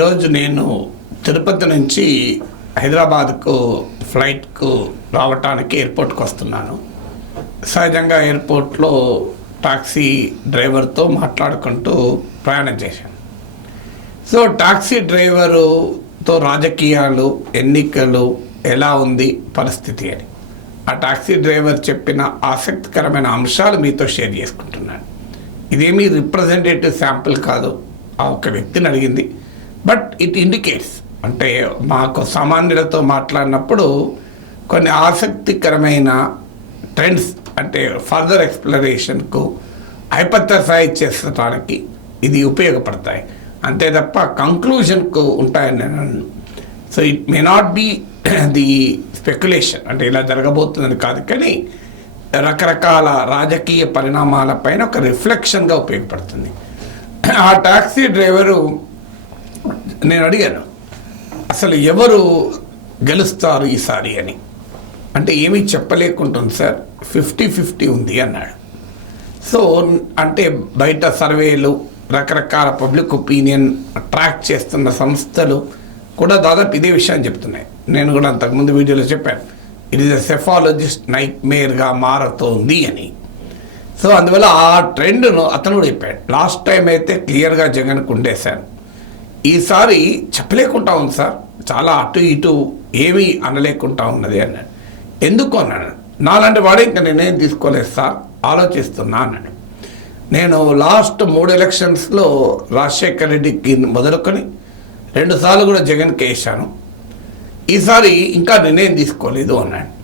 ఈరోజు నేను తిరుపతి నుంచి హైదరాబాద్కు ఫ్లైట్కు రావటానికి ఎయిర్పోర్ట్కి వస్తున్నాను. సహజంగా ఎయిర్పోర్ట్లో టాక్సీ డ్రైవర్తో మాట్లాడుకుంటూ ప్రయాణం చేశాను. సో టాక్సీ డ్రైవరుతో రాజకీయాలు ఎన్నికలు ఎలా ఉంది పరిస్థితి అని. ఆ టాక్సీ డ్రైవర్ చెప్పిన ఆసక్తికరమైన అంశాలు మీతో షేర్ చేసుకుంటున్నాను. ఇదేమీ రిప్రజెంటేటివ్ శాంపుల్ కాదు. ఆ ఒక వ్యక్తిని అడిగింది. బట్ ఇట్ ఇండికేట్స్ అంటే మాకు సామాన్యులతో మాట్లాడినప్పుడు కొన్ని ఆసక్తికరమైన ట్రెండ్స్ అంటే ఫర్దర్ ఎక్స్ప్లరేషన్కు హైపథసైజ్ చేసడానికి ఇది ఉపయోగపడతాయి. అంతే తప్ప కంక్లూజన్కు ఉంటాయని నేను so it may not be the speculation అంటే ఇలా జరగబోతుందని కాదు కానీ రకరకాల రాజకీయ పరిణామాలపైన ఒక రిఫ్లెక్షన్గా ఉపయోగపడుతుంది. ఆ టాక్సీ డ్రైవరు నేను అడిగాను అసలు ఎవరు గెలుస్తారు ఈసారి అని. అంటే ఏమీ చెప్పలేకుంటుంది సార్ ఫిఫ్టీ ఫిఫ్టీ ఉంది అన్నాడు. సో అంటే బయట సర్వేలు రకరకాల పబ్లిక్ ఒపీనియన్ ట్రాక్ చేస్తున్న సంస్థలు కూడా దాదాపు ఇదే విషయాన్ని చెప్తున్నాయి. నేను కూడా అంతకుముందు వీడియోలో చెప్పాను it is a psephologist night మేర్గా మారుతోంది అని. సో అందువల్ల ఆ ట్రెండ్ను అతను కూడా చెప్పాడు. లాస్ట్ టైం అయితే క్లియర్గా జగన్కు ఉండేశాను ఈసారి చెప్పలేకుండా ఉంది సార్. చాలా అటు ఇటు ఏమీ అనలేకుండా ఉన్నది అన్నాడు. ఎందుకు అన్నాడు? నాలాంటి వాడే ఇంకా నేనేం తీసుకోలేదు సార్. ఆలోచిస్తున్నా అన్నాడు. నేను లాస్ట్ మూడు ఎలక్షన్స్లో రాజశేఖర రెడ్డికి మొదలుకొని రెండుసార్లు కూడా జగన్కి వేశాను. ఈసారి ఇంకా నిర్ణయం తీసుకోలేదు అన్నాడు.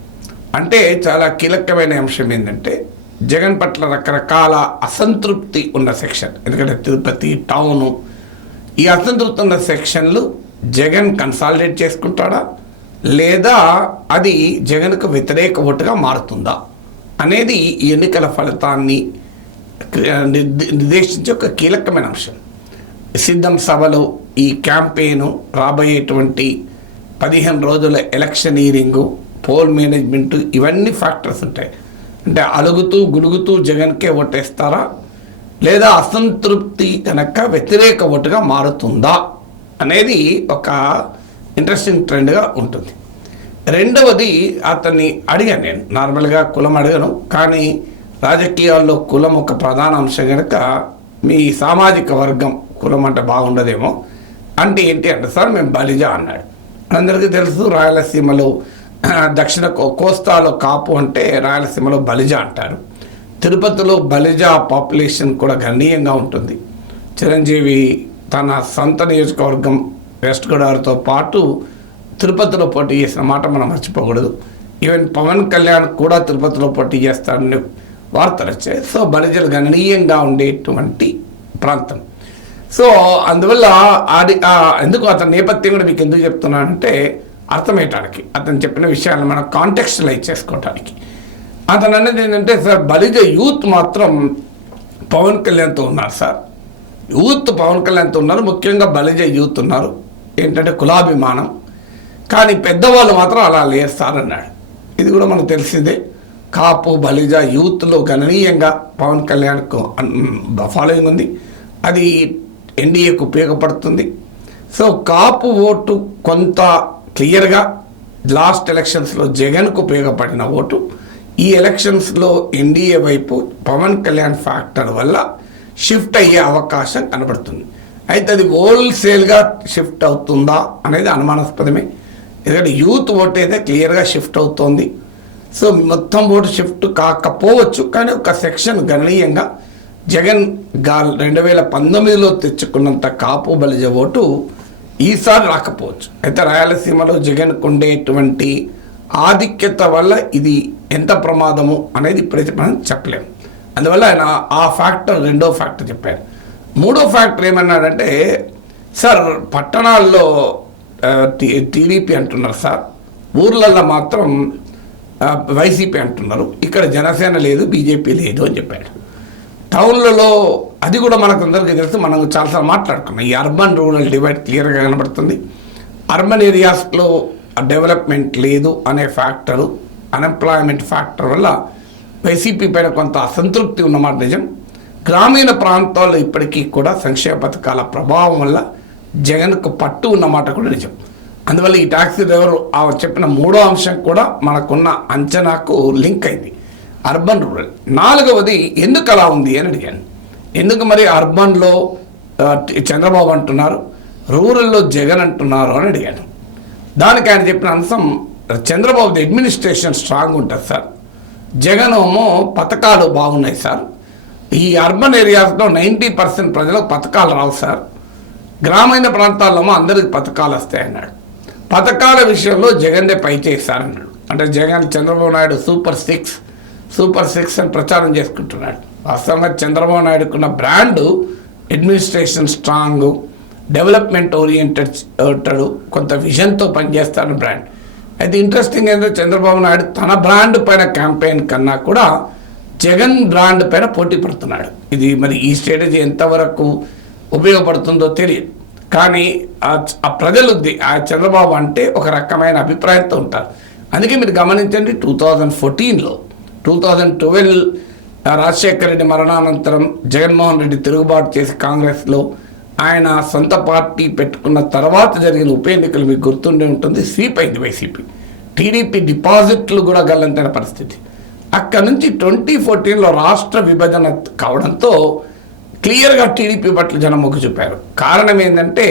అంటే చాలా కీలకమైన అంశం ఏంటంటే జగన్ పట్ల రకరకాల అసంతృప్తి ఉన్న సెక్షన్. ఎందుకంటే తిరుపతి టౌను ఈ అసంతృప్తున్న సెక్షన్లు జగన్ కన్సాలిడేట్ చేసుకుంటాడా? లేదా అది జగన్కు వ్యతిరేక ఓటుగా మారుతుందా? అనేది ఈ ఎన్నికల ఫలితాన్ని నిర్దేశించే ఒక కీలకమైన అంశం. సిద్ధం సభలు ఈ క్యాంపెయిన్ రాబోయేటువంటి పదిహేను రోజుల ఎలక్షనీరింగు పోల్ మేనేజ్మెంట్ ఇవన్నీ ఫ్యాక్టర్స్ ఉంటాయి. అంటే అలుగుతూ గులుగుతూ జగన్కే ఓటేస్తారా? లేదా అసంతృప్తి కనుక వ్యతిరేక ఓటుగా మారుతుందా అనేది ఒక ఇంట్రెస్టింగ్ ట్రెండ్గా ఉంటుంది. రెండవది అతన్ని అడిగాను నేను. నార్మల్గా కులం అడగను కానీ రాజకీయాల్లో కులం ఒక ప్రధాన అంశం కనుక మీ సామాజిక వర్గం కులం అంటే బాగుండదేమో. అంటే ఏంటి అంటే సార్ మేము బలిజా అన్నాడు. అందరికీ తెలుసు రాయలసీమలో దక్షిణ కో- కోస్తాలో కాపు అంటే రాయలసీమలో బలిజా అంటారు. తిరుపతిలో బలిజా పాపులేషన్ కూడా గణనీయంగా ఉంటుంది. చిరంజీవి తన సొంత నియోజకవర్గం వెస్ట్ గోదావరితో పాటు తిరుపతిలో పోటీ చేసిన మాట మనం మర్చిపోకూడదు. ఈవెన్ పవన్ కళ్యాణ్ కూడా తిరుపతిలో పోటీ చేస్తాడని వార్తలు వచ్చాయి సో బలిజలు గణనీయంగా ఉండేటువంటి ప్రాంతం. సో అందువల్ల ఆడి ఎందుకు అతని నేపథ్యం కూడా మీకు ఎందుకు చెప్తున్నానంటే అర్థమయ్యటానికి అతను చెప్పిన విషయాలను మనం కాంటెక్స్టలైజ్ చేసుకోవటానికి. అతను అనేది ఏంటంటే సార్ బలిజ యూత్ మాత్రం పవన్ కళ్యాణ్తో ఉన్నారు సార్. యూత్ పవన్ కళ్యాణ్తో ఉన్నారు ముఖ్యంగా బలిజ యూత్ ఉన్నారు. ఏంటంటే కులాభిమానం. కానీ పెద్దవాళ్ళు మాత్రం అలా లేరు సార్ అన్నాడు. ఇది కూడా మనకు తెలిసిందే. కాపు బలిజ యూత్లో గణనీయంగా పవన్ కళ్యాణ్కు ఫాలోయింగ్ ఉంది. అది ఎన్డీఏకు ఉపయోగపడుతుంది. సో కాపు ఓటు కొంత క్లియర్గా లాస్ట్ ఎలక్షన్స్లో జగన్కు ఉపయోగపడిన ఓటు. ఈ ఎలక్షన్స్లో ఎన్డీఏ వైపు పవన్ కళ్యాణ్ ఫ్యాక్టర్ వల్ల షిఫ్ట్ అయ్యే అవకాశం కనబడుతుంది. అయితే అది హోల్సేల్గా షిఫ్ట్ అవుతుందా అనేది అనుమానాస్పదమే. ఎందుకంటే యూత్ ఓటు అయితే క్లియర్గా షిఫ్ట్ అవుతోంది. సో మొత్తం ఓటు షిఫ్ట్ కాకపోవచ్చు కానీ ఒక సెక్షన్ గణనీయంగా జగన్ గాల్ రెండు వేల పంతొమ్మిదిలో తెచ్చుకున్నంత కాపు బలిజ ఓటు ఈసారి రాకపోవచ్చు. అయితే రాయలసీమలో జగన్కు ఉండేటువంటి ఆధిక్యత వల్ల ఇది ఎంత ప్రమాదము అనేది ప్రతి మనం చెప్పలేము. అందువల్ల ఆయన ఆ ఫ్యాక్టర్ రెండో ఫ్యాక్టర్ చెప్పారు. మూడో ఫ్యాక్టర్ ఏమన్నాడంటే సార్ పట్టణాల్లో టీడీపీ అంటున్నారు సార్. ఊర్లలో మాత్రం వైసీపీ అంటున్నారు. ఇక్కడ జనసేన లేదు బీజేపీ లేదు అని చెప్పాడు. టౌన్లలో అది కూడా మనకు అందరికీ తెలుసు మనం చాలాసార్లు మాట్లాడుకున్నాం. ఈ అర్బన్ రూరల్ డివైడ్ క్లియర్గా కనబడుతుంది. అర్బన్ ఏరియాస్లో డెవలప్మెంట్ లేదు అనే ఫ్యాక్టరు అన్ఎంప్లాయ్మెంట్ ఫ్యాక్టర్ వల్ల వైసీపీ పైన కొంత అసంతృప్తి ఉన్నమాట నిజం. గ్రామీణ ప్రాంతాల్లో ఇప్పటికీ కూడా సంక్షేమ పథకాల ప్రభావం వల్ల జగన్కు పట్టు ఉన్నమాట కూడా నిజం. అందువల్ల ఈ టాక్సీ డ్రైవర్ ఆ చెప్పిన మూడో అంశం కూడా మనకున్న అంచనాకు లింక్ అయింది. Urban rural. నాలుగవది ఎందుకు అలా ఉంది అని అడిగాను. ఎందుకు మరి అర్బన్లో చంద్రబాబు అంటున్నారు రూరల్లో జగన్ అంటున్నారు అని అడిగాను. దానికి ఆయన చెప్పిన అంశం చంద్రబాబు అడ్మినిస్ట్రేషన్ స్ట్రాంగ్ ఉంటుంది సార్ జగన్ ఏమో పథకాలు బాగున్నాయి సార్ ఈ అర్బన్ ఏరియాస్లో నైంటీ పర్సెంట్ ప్రజలకు పథకాలు రావు సార్ గ్రామీణ ప్రాంతాల్లోమో అందరికి పథకాలు వస్తాయన్నాడు. పథకాల విషయంలో జగన్దే పై చేశారన్నాడు అంటే Jagan Chandrababu Naidu super six super six అని ప్రచారం చేసుకుంటున్నాడు. వాస్తవంగా Chandrababu నాయుడుకున్న brand administration strong development oriented ఉంటాడు. కొంత విజన్తో పనిచేస్తాడు బ్రాండ్. అయితే ఇంట్రెస్టింగ్ ఏంటో చంద్రబాబు నాయుడు తన బ్రాండ్ పైన క్యాంపెయిన్ కన్నా కూడా జగన్ బ్రాండ్ పైన పోటీ పడుతున్నాడు. ఇది మరి ఈ స్ట్రాటజీ ఎంతవరకు ఉపయోగపడుతుందో తెలియదు. కానీ ఆ- ఆ ప్రజలు ఆ చంద్రబాబు అంటే ఒక రకమైన అభిప్రాయంతో ఉంటారు. అందుకే మీరు గమనించండి టూ థౌజండ్ ఫోర్టీన్లో two thousand twelve Rajasekhara Reddy మరణానంతరం జగన్మోహన్ రెడ్డి తిరుగుబాటు చేసి కాంగ్రెస్లో ఆయన సొంత పార్టీ పెట్టుకున్న తర్వాత జరిగిన ఉప ఎన్నికలు మీకు గుర్తుండే ఉంటుంది. స్వీప్ అయింది వైసీపీ. టీడీపీ డిపాజిట్లు కూడా గల్లంతైన పరిస్థితి. అక్కడ నుంచి ట్వంటీ ఫోర్టీన్లో రాష్ట్ర విభజన కావడంతో క్లియర్గా టీడీపీ పట్ల జనం మొగ్గు చూపారు. కారణం ఏంటంటే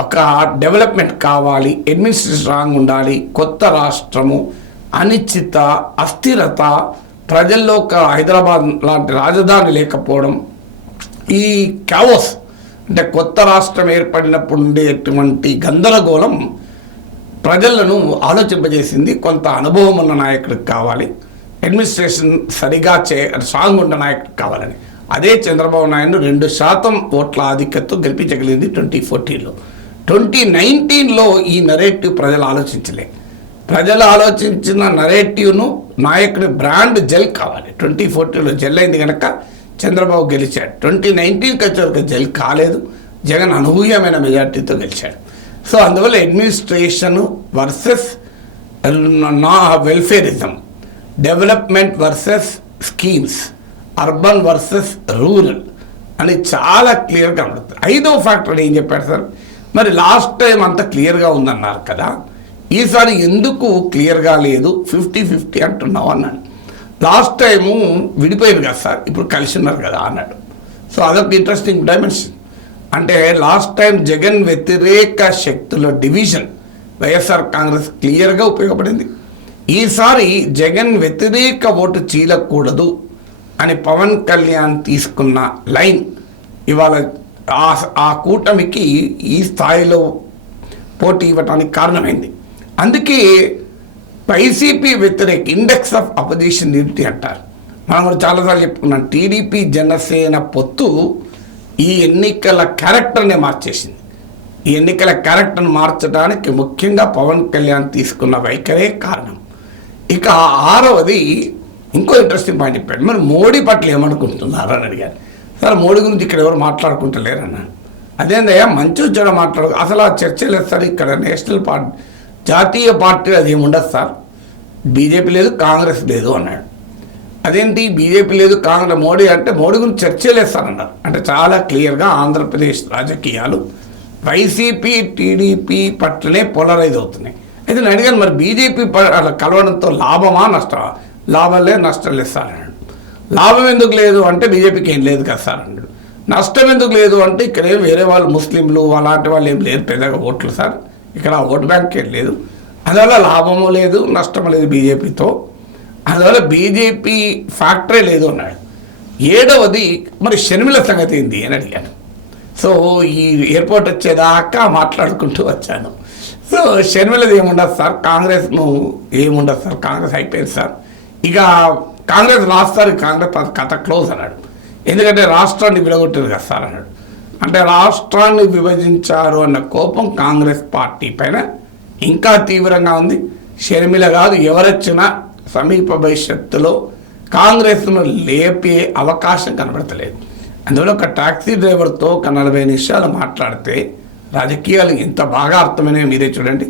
ఒక డెవలప్మెంట్ కావాలి అడ్మినిస్ట్రేషన్ స్ట్రాంగ్ ఉండాలి కొత్త రాష్ట్రము అనిశ్చిత అస్థిరత ప్రజల్లో ఒక హైదరాబాద్ లాంటి రాజధాని లేకపోవడం ఈ క్యావోస్ అంటే కొత్త రాష్ట్రం ఏర్పడినప్పుడు ఉండేటువంటి గందరగోళం ప్రజలను ఆలోచింపజేసింది కొంత అనుభవం ఉన్న నాయకుడికి కావాలి. అడ్మినిస్ట్రేషన్ సరిగా చే స్ట్రాంగ్ ఉన్న నాయకుడికి కావాలని. అదే చంద్రబాబు నాయుడు రెండు శాతం ఓట్ల ఆధిక్యతతో గెలిపించగలిగింది ట్వంటీ ఫోర్టీన్లో. ట్వంటీ నైన్టీన్లో ఈ నరేటివ్ ప్రజలు ఆలోచించలే. ప్రజలు ఆలోచించిన నరేటివ్ను నాయకుడి బ్రాండ్ జెల్ కావాలి. ట్వంటీ ఫోర్టీన్లో జెల్ అయింది కనుక చంద్రబాబు గెలిచాడు. ట్వంటీ నైన్టీన్కి వచ్చేవరకు జల్ కాలేదు. జగన్ అనూహ్యమైన మెజార్టీతో గెలిచాడు. సో అందువల్ల అడ్మినిస్ట్రేషన్ వర్సెస్ నా welfarism development versus schemes urban versus rural అని చాలా క్లియర్గా ఉంటుంది ఐదో ఫ్యాక్టర్ ఏం చెప్పాడు సార్? మరి లాస్ట్ టైం అంత క్లియర్గా ఉందన్నారు కదా. ఈసారి ఎందుకు క్లియర్గా లేదు? ఫిఫ్టీ ఫిఫ్టీ అంటున్నావు అన్నాడు. లాస్ట్ టైము విడిపోయారు కదా సార్ ఇప్పుడు కలిసి ఉన్నారు కదా అన్నాడు. సో అదొక ఇంట్రెస్టింగ్ డైమెన్షన్ అంటే లాస్ట్ టైం జగన్ వ్యతిరేక శక్తుల డివిజన్ వైఎస్ఆర్ కాంగ్రెస్ క్లియర్గా ఉపయోగపడింది. ఈసారి జగన్ వ్యతిరేక ఓటు చీలకూడదు అని పవన్ కళ్యాణ్ తీసుకున్న లైన్ ఇవాళ ఆ ఆ కూటమికి ఈ స్థాయిలో పోటీ ఇవ్వటానికి కారణమైంది. అందుకే వైసీపీ వ్యతిరేక ఇండెక్స్ ఆఫ్ అపోజిషన్ యూనిటీ అంటారు. మనం కూడా చాలాసార్లు చెప్పుకున్నాం టీడీపీ జనసేన పొత్తు ఈ ఎన్నికల క్యారెక్టర్నే మార్చేసింది. ఈ ఎన్నికల క్యారెక్టర్ను మార్చడానికి ముఖ్యంగా పవన్ కళ్యాణ్ తీసుకున్న వైఖరే కారణం. ఇక ఆరవది ఇంకో ఇంట్రెస్టింగ్ పాయింట్ చెప్పాడు. మరి మోడీ పట్ల ఏమనుకుంటున్నారు అని అడిగారు. సార్ మోడీ గురించి ఇక్కడ ఎవరు మాట్లాడుకుంటలేరు అదేందయ్యా మంచి ఉద్యోగం మాట్లాడు అసలు ఆ చర్చ లేదు సార్ ఇక్కడ నేషనల్ పార్టీ జాతీయ పార్టీ అది ఉండదు సార్. బీజేపీ లేదు కాంగ్రెస్ లేదు అన్నాడు. అదేంటి? బీజేపీ లేదు కాంగ్రెస్ మోడీ అంటే మోడీ గురించి చర్చే సార్ అన్నారు. అంటే చాలా క్లియర్గా ఆంధ్రప్రదేశ్ రాజకీయాలు వైసీపీ టీడీపీ పట్లనే పోలరైజ్ అవుతున్నాయి. అయితే నేను అడిగాను మరి బీజేపీ ప- అలా కలవడంతో లాభమా నష్టమా? లాభం లేదు నష్టం లేదు సార్ అన్నాడు. లాభం ఎందుకు లేదు అంటే బీజేపీకి ఏం లేదు కదా సార్ అన్నాడు. నష్టం ఎందుకు లేదు అంటే ఇక్కడ ఏం వేరే వాళ్ళు ముస్లింలు అలాంటి వాళ్ళు ఏం లేరు పెద్దగా ఓట్లు సార్. ఇక్కడ ఓటు బ్యాంక్ ఏం లేదు. అందువల్ల లాభము లేదు నష్టము లేదు బీజేపీతో. అందువల్ల బీజేపీ ఫ్యాక్టరీ లేదు అన్నాడు. ఏడవది మరి షర్మిల సంగతి ఏంది అని అడిగాను. సో ఈ ఎయిర్పోర్ట్ వచ్చేదాకా మాట్లాడుకుంటూ వచ్చాను. సో షర్మిలది ఏముండదు సార్? కాంగ్రెస్ను ఏముండదు సార్? కాంగ్రెస్ అయిపోయింది సార్. ఇక కాంగ్రెస్ రాస్తారు కాంగ్రెస్ కథ క్లోజ్ అన్నాడు. ఎందుకంటే రాష్ట్రాన్ని విడగొట్టారు కదా సార్ అన్నాడు. అంటే రాష్ట్రాన్ని విభజించారు అన్న కోపం కాంగ్రెస్ పార్టీ పైన ఇంకా తీవ్రంగా ఉంది. షర్మిల కాదు ఎవరొచ్చినా సమీప భవిష్యత్తులో కాంగ్రెస్ను లేపే అవకాశం కనబడతలేదు. అందువల్ల ఒక టాక్సీ డ్రైవర్తో ఒక నలభై నిమిషాలు మాట్లాడితే రాజకీయాలు ఇంత బాగా అర్థమైనవి మీరే చూడండి.